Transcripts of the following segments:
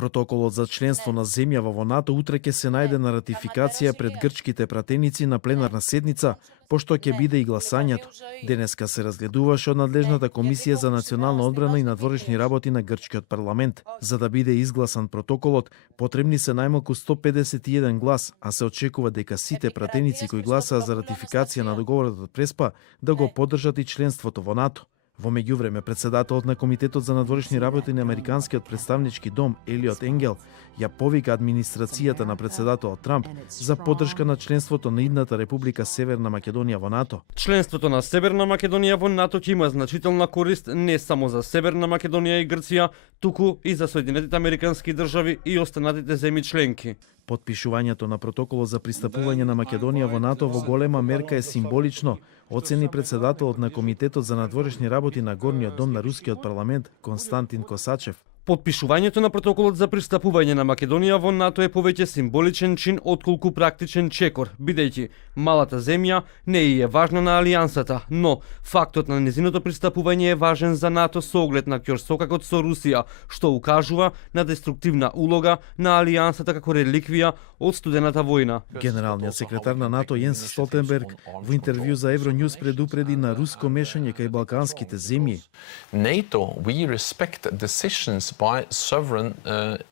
Протоколот за членство на земјава во НАТО утре ќе се најде на ратификација пред грчките пратеници на пленарна седница, пошто ќе биде и гласањето. Денеска се разгледуваше од надлежната комисија за национална одбрана и надворешни работи на грчкиот парламент. За да биде изгласан протоколот, потребни се најмалку 151 глас, а се очекува дека сите пратеници кои гласаа за ратификација на договорот од Преспа да го поддржат и членството во НАТО. Во меѓувреме, председателот на Комитетот за надворешни работи на Американскиот представнички дом Елиот Енгел ја повика администрацијата на председателот Трамп за поддршка на членството на идната Република Северна Македонија во НАТО. Членството на Северна Македонија во НАТО ќе има значителна корист не само за Северна Македонија и Грција, туку и за Соединетите Американски држави и останатите земји членки. Подпишувањето на протоколот за пристапување на Македонија во НАТО во голема мерка е символично, оцени председателот на Комитетот за надворешни работи на Горниот дом на Рускиот парламент Константин Косачев. Подпишувањето на протоколот за пристапување на Македонија во НАТО е повеќе символичен чин отколку практичен чекор, бидејќи малата земја не е важна на алијансата, но фактот на незиното пристапување е важен за НАТО со оглед на ќорсокакот со Русија, што укажува на деструктивна улога на алијансата како реликвија од студената војна. Генералниот секретар на НАТО Јенс Столтенберг во интервју за Евронюс предупреди на руско мешање кај балканските земји. NATO, we respect decisions by sovereign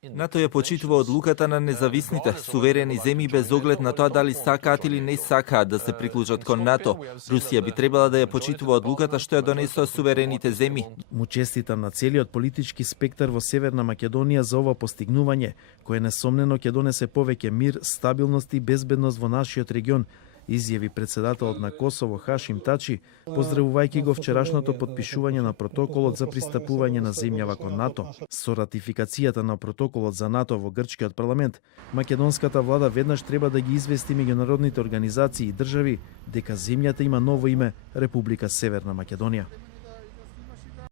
НАТО ја почитува одлуката на независните, суверени земји без оглед на тоа дали сакаат или не сакаат да се приклучат кон НАТО. Русија би требала да ја почитува одлуката што ја донесоа суверените земји. Му честитам на целиот политички спектар во Северна Македонија за ова постигнување, кое несомнено ќе донесе повеќе мир, стабилност и безбедност во нашиот регион, изјави председателот на Косово Хашим Тачи, поздравувајќи го вчерашното подпишување на протоколот за пристапување на земјава кон НАТО. Со ратификацијата на протоколот за НАТО во грчкиот парламент, македонската влада веднаш треба да ги извести меѓународните организации и држави дека земјата има ново име Република Северна Македонија.